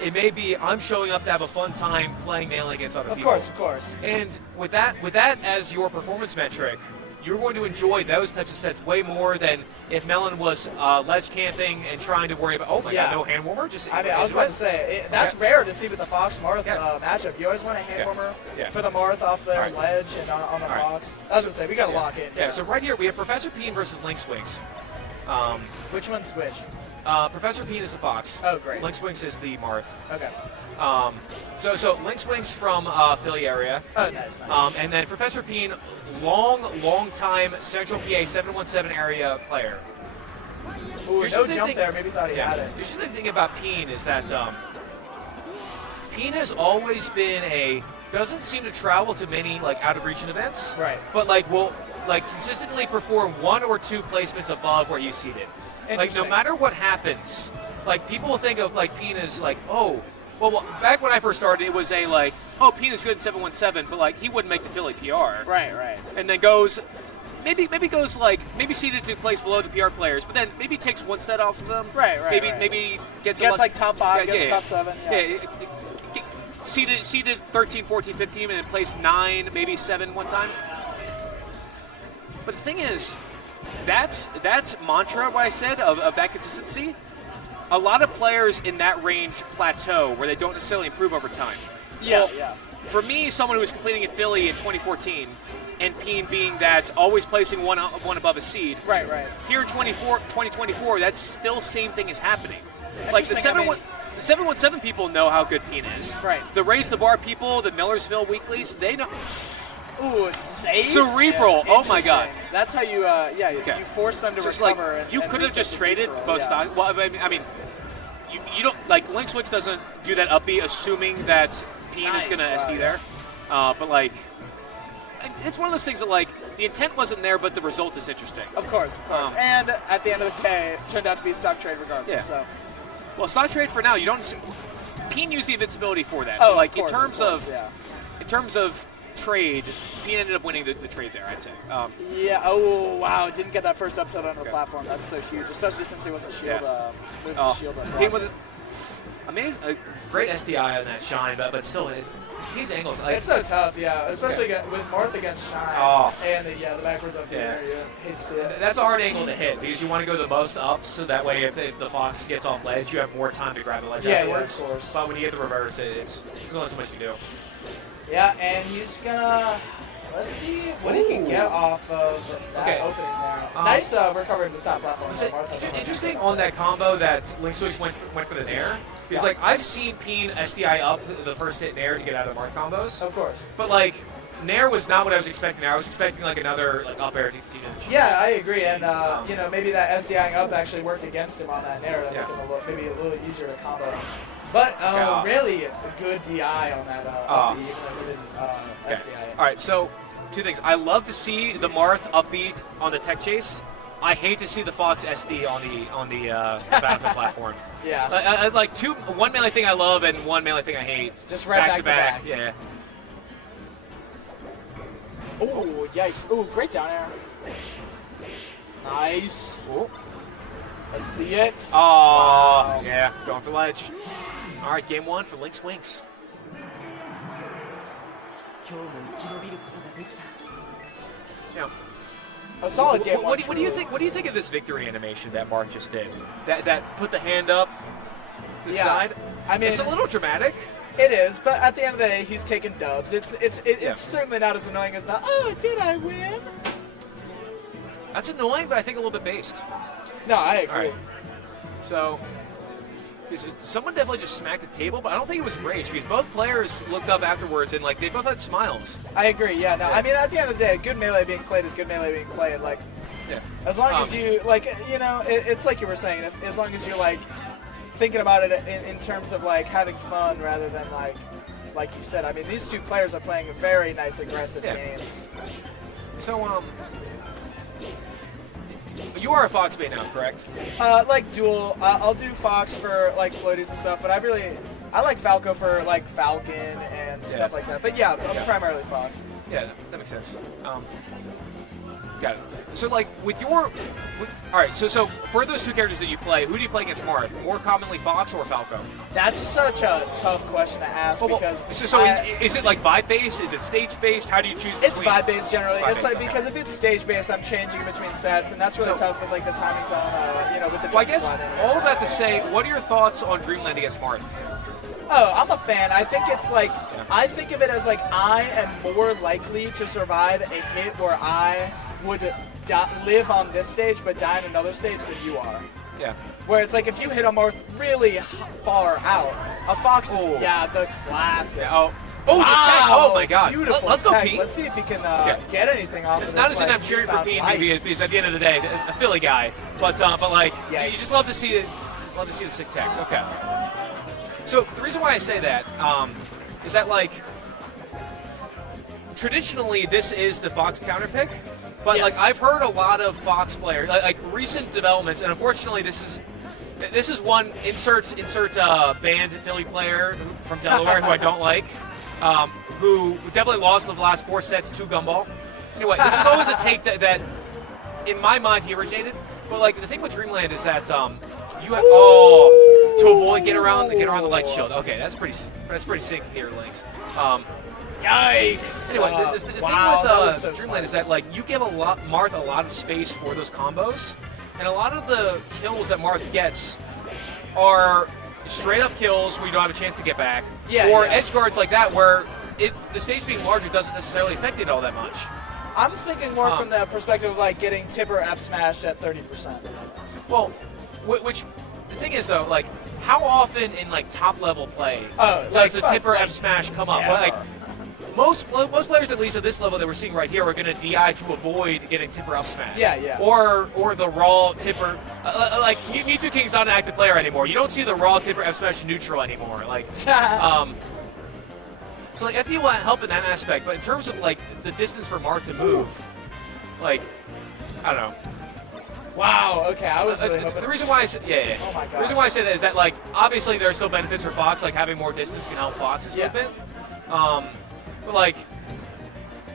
it may be I'm showing up to have a fun time playing Melee against other people. Of course. And with that as your performance metric, you're going to enjoy those types of sets way more than if Melon was ledge camping and trying to worry about, oh my god, no hand warmer. I was about to say, that's rare to see with the Fox Marth matchup. You always want a hand warmer for the Marth off their ledge and on the Fox. I was going to say, we got to lock in. Yeah, so right here we have Professor Peen versus lynxwynx. Which one's which? Professor Peen is the Fox. Oh, great. lynxwynx is the Marth. Okay. So lynxwynx from Philly area. Oh, nice. And then Professor Peen, long time Central PA 717 area player. Ooh, no jump there. Maybe thought he had it. You should think about Peen is that Peen has always been doesn't seem to travel to many out of region events. Right. But will consistently perform 1 or 2 placements above where you seated. No matter what happens, people think of Peen as oh. Well, back when I first started, it was Peen is good in 717, but he wouldn't make the Philly PR. Right. And then goes, maybe seeded to place below the PR players, but then maybe takes 1 set off of them. Right. Maybe gets top 5, gets top 7. Yeah. Seeded 13, 14, 15, and then placed 9, maybe 7 one time. But the thing is, that's mantra, what I said, of that consistency. A lot of players in that range plateau where they don't necessarily improve over time. Yeah. For me, someone who was competing in Philly in 2014, and Peen being that always placing one above a seed. Right. Here in 2024, that's still same thing is happening. The 717 people know how good Peen is. Right. The Raise the Bar people, the Millersville Weeklies, they know. Ooh, saves? Cerebral. Yeah, oh my god. That's how you, you force them to just recover. You could have just traded both stocks. Well, I mean, you don't lynxwynx doesn't do that upbeat, assuming that Peen is going to SD there. But it's one of those things that the intent wasn't there, but the result is interesting. Of course. And at the end of the day, it turned out to be a stock trade regardless. Yeah. So. Well, stock trade for now. You don't. Peen used the invincibility for that. Oh, So, in terms of trade, Peen ended up winning the trade there, I'd say. Yeah. Oh wow! Didn't get that first episode on the platform. That's so huge, especially since he wasn't shield. Moving the shield. Peen with amazing, great SDI on that shine, but still, these angles. It's so tough, especially with Marth against shine. And the backwards up there. Hate to see it. That's a hard angle to hit because you want to go the most up, so that way if the Fox gets off ledge, you have more time to grab the ledge afterwards. Yeah, of course. But when you get the reverse, it's only so much you do. Yeah, and he's gonna. Let's see what he can get off of that opening there. Nice recovery to the top platform. Interesting on that combo that lynxwynx went for the nair. Because I've seen Peen SDI up the first hit nair to get out of the Marth combos. Of course. But nair was not what I was expecting. I was expecting another up air to Yeah, I agree, and maybe that SDIing up actually worked against him on that nair. That make him maybe a little easier to combo. But really a good DI on that upbeat, even though he didn't SDI. All right, so 2 things. I love to see the Marth upbeat on the tech chase. I hate to see the Fox SD on the Battlefield platform. Yeah. I one melee thing I love and one melee thing I hate. Just right back to back. Yeah. Oh, yikes. Oh, great down air. Nice. Oh. Let's see it. Oh, wow. Yeah, going for ledge. All right, game 1 for lynxwynx. Now, a solid game. What do you think? What do you think of this victory animation that Marth just did? That put the hand up to the side. I mean, it's a little dramatic. It is, but at the end of the day, he's taking dubs. It's certainly not as annoying as the did I win? That's annoying, but I think a little bit based. No, I agree. Right. So, someone definitely just smacked the table, but I don't think it was rage because both players looked up afterwards and they both had smiles. I agree. Yeah. No. I mean, at the end of the day, good melee being played is good melee being played. As long as you it's like you were saying. As long as you're thinking about it in terms of having fun rather than like you said. I mean, these 2 players are playing very nice aggressive games. So you are a Fox main now, correct? Dual. I'll do Fox for floaties and stuff, but I like Falco for Falcon and stuff like that. But yeah, I'm primarily Fox. Yeah, that makes sense. Got it. So, like, all right, so for those two characters that you play, who do you play against Marth? More commonly Fox or Falco? That's such a tough question to ask because... Is it, like, vibe-based? Is it stage-based? How do you choose between? It's vibe-based generally. It's like, okay. because if it's stage-based, I'm changing between sets, and that's really tough with, like, the timing zone, with the Well, I guess all of that to say, what are your thoughts on Dreamland against Marth? Oh, I'm a fan. I think it's like, I think of it as like I am more likely to survive a hit where I would live on this stage but die on another stage than you are. Yeah. Where it's like if you hit a Marth really far out, a Fox is, the classic. Yeah, wow. Oh my God. Beautiful. Let's go, Peen. Let's see if he can get anything off of this. Not as in I'm cheering for Peen, maybe because at the end of the day, a Philly guy, but like you just love to see it. Love to see the sick text. Okay. So the reason why I say that is that, like, traditionally this is the Fox counter pick, but like I've heard a lot of Fox players, like recent developments, and unfortunately this is one insert banned Philly player from Delaware who I don't like, who definitely lost the last 4 sets to Gumball. Anyway, this is always a take that in my mind he originated, but like the thing with Dreamland is that you have to avoid get around the light shield. Okay, that's pretty sick here, Lynx. Yikes! Anyway, the thing with Dreamland is that like you give Marth a lot of space for those combos, and a lot of the kills that Marth gets are straight up kills where you don't have a chance to get back, or edge guards like that where the stage being larger doesn't necessarily affect it all that much. I'm thinking more from the perspective of like getting Tipper F smashed at 30%. Well, which the thing is though, like how often in like top level play does the Tipper F smash come up? Like most players, at least at this level that we're seeing right here, are going to DI to avoid getting Tipper up smash. Yeah. Or the raw Tipper. Like Mewtwo King's not an active player anymore. You don't see the raw Tipper F smash neutral anymore. Like so like FD will help in that aspect, but in terms of like the distance for Marth to move, like I don't know. Wow. Okay, I was really hoping. The reason why I say, Oh my gosh. The reason why I say that is that like obviously there are still benefits for Fox, like having more distance can help Fox's movement. But like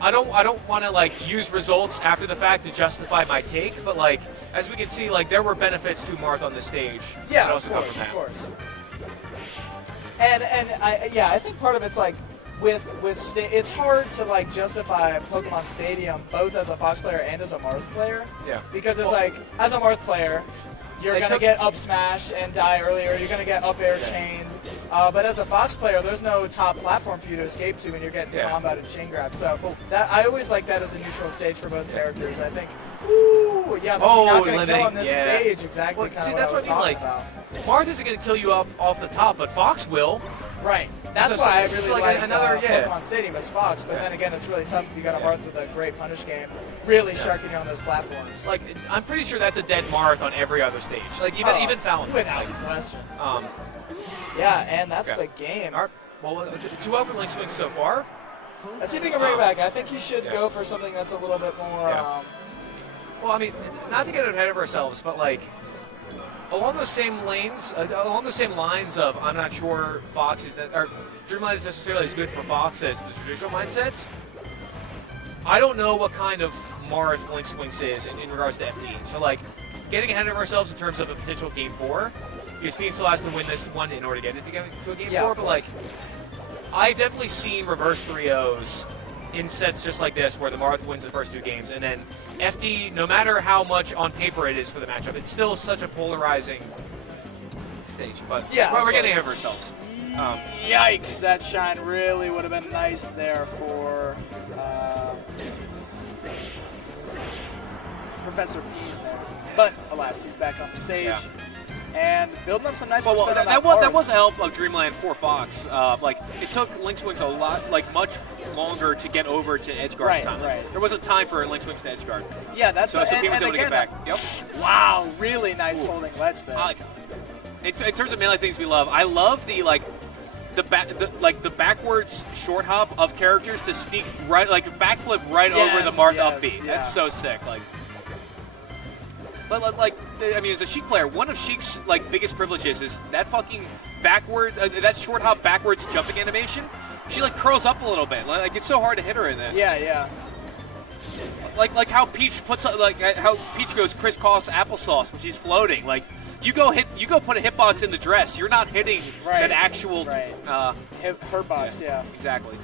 I don't want to like use results after the fact to justify my take, but like as we can see, like there were benefits to Marth on the stage. Yeah, of course. And I think part of it's like it's hard to like justify Pokemon Stadium both as a Fox player and as a Marth player. Yeah. Because it's like as a Marth player, you're gonna get up smashed and die earlier. You're gonna get up air chained. But as a Fox player, there's no top platform for you to escape to when you're getting combat and chain grab. So that I always like that as a neutral stage for both characters. I think. Ooh, yeah, but not gonna kill on this stage exactly. Well, see, that's what I mean. Like, Marth isn't gonna kill you up off the top, but Fox will. Right. That's why I really like Pokemon Stadium as Fox, but then again, it's really tough if you got a Marth with a great punish game, really sharking you on those platforms. Like, I'm pretty sure that's a dead Marth on every other stage. Like, even Fallon. Without question. Yeah, and that's the game. Well, 2-0 from lynxwynx so far. Let's see if we can bring it back. I think he should go for something that's a little bit more... Well, I mean, not to get ahead of ourselves, but like, along those same lines of, I'm not sure Fox is that, or Dreamland is necessarily as good for Fox as the traditional mindset. I don't know what kind of Marth lynxwynx is in regards to FD. So like, getting ahead of ourselves in terms of a potential Game 4, because Peen still has to win this one in order to get it to a Game 4. But like, I definitely seen reverse 3-0s in sets just like this, where the Marth wins the first 2 games, and then FD, no matter how much on paper it is for the matchup, it's still such a polarizing stage. But we're getting ahead of ourselves. Yikes! That shine really would have been nice there for Professor Peen there. But alas, he's back on the stage. And building up some nice percent that was a help of Dreamland for Fox. Like, it took lynxwynx a lot, like much longer to get over to edgeguard time. There wasn't time for lynxwynx to edgeguard. Yeah, that's so Peen was able to get back. Wow, really nice holding ledge there. In terms of melee things we love, I love the the backwards short hop of characters to sneak right, like backflip right over the Marth up B. That's so sick. Like, I mean, as a Sheik player, one of Sheik's like biggest privileges is that fucking backwards, that short hop backwards jumping animation. She like curls up a little bit. Like, it's so hard to hit her in that. Yeah. like how Peach puts how Peach goes crisscross applesauce when she's floating. Like you go put a hitbox in the dress. You're not hitting that actual her box. Yeah, exactly.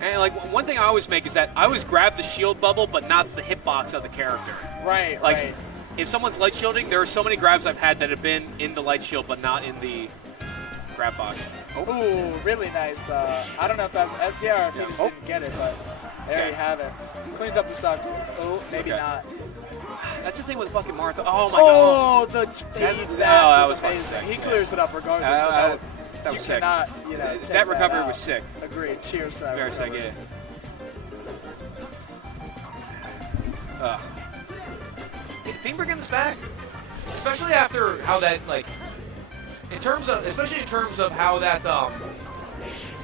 And like one thing I always make is that I always grab the shield bubble, but not the hitbox of the character. Right. Like right. if someone's light shielding, there are so many grabs I've had that have been in the light shield, but not in the grab box. Ooh, really nice. I don't know if that was SDR or if he just didn't get it, but there you have it. Cleans up the stock. Oh, maybe not. That's the thing with fucking Marth. Oh my god. Oh, the fade. That was amazing. Sick. He clears it up regardless. But that was you sick. cannot, that recovery was sick. Agreed. Cheers to that. Very sick, yeah. Peen bringing this back, especially after how that especially in terms of how that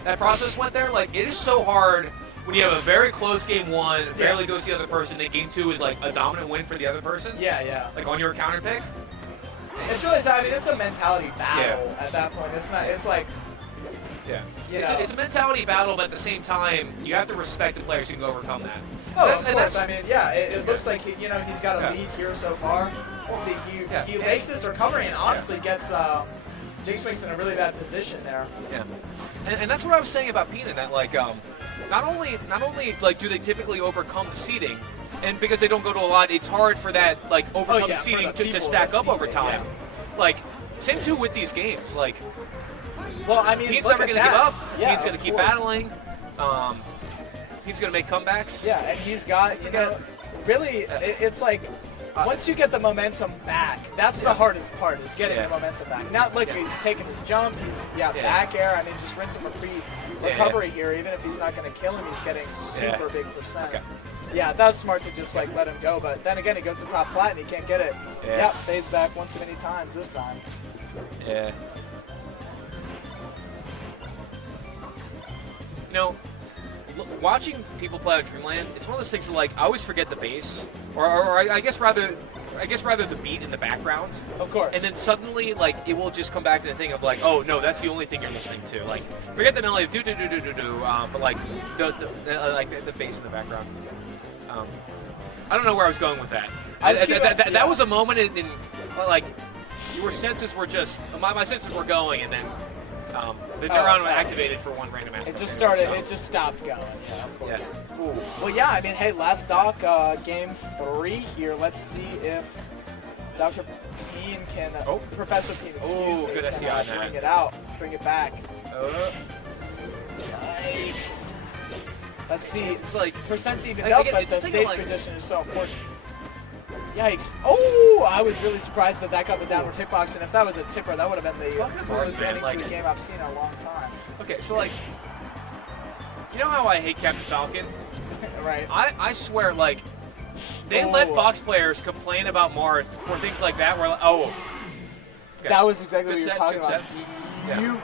that process went there. Like it is so hard when you have a very close game one, barely goes to the other person, then game two is like a dominant win for the other person. Yeah. Like on your counter pick. It's really tough. I mean, it's a mentality battle at that point. It's not. It's like. Yeah. It's a mentality battle, but at the same time, you have to respect the players who can overcome that. Oh, of course. I mean, it looks like he's got a lead here so far. Let's see, he makes this recovery and honestly gets lynxwynx in a really bad position there. Yeah. And that's what I was saying about Peen, that like not only like do they typically overcome the seeding, and because they don't go to a lot, it's hard for that like overcome the seeding to stack up over time. Yeah. Like same too with these games. Like well, I mean, Peen's never going to give up. Yeah, Peen's going to keep battling. Peen's going to make comebacks. Yeah, and he's got really it's like. Once you get the momentum back, that's the hardest part, is getting the momentum back. Not like he's taking his jump, he's back air. I mean, just rinse him a recovery here. Even if he's not going to kill him, he's getting super big percent. Okay. Yeah, that's smart to just like let him go. But then again, he goes to top plat and he can't get it. Yeah, fades back one too many times this time. Yeah. You know, watching people play on Dreamland, it's one of those things that like I always forget the bass, or I guess rather the beat in the background. Of course. And then suddenly, like, it will just come back to the thing of like, oh no, that's the only thing you're listening to. Like, forget the melody of do do do do do do, but like the bass in the background. I don't know where I was going with that. That was a moment in like your senses were just my senses were going, and then. The neuron activated for one random aspect. It just started. It just stopped going. Yeah, of course. Yeah. Ooh. Well, yeah. I mean, hey, last stock, game 3 here. Let's see if Dr. Peen can. Professor Peen, excuse me. Good SDI can bring it out. Bring it back. Yikes. Let's see. It's like percent's evened up, but the stage position is so important. Yikes. Oh, I was really surprised that got the downward hitbox, and if that was a tipper, that would have been the most ending to a game I've seen in a long time. Okay, so like, you know how I hate Captain Falcon? Right. I swear, like, they let Fox players complain about Marth for things like that, where, okay. That was exactly what you were talking about. Yeah.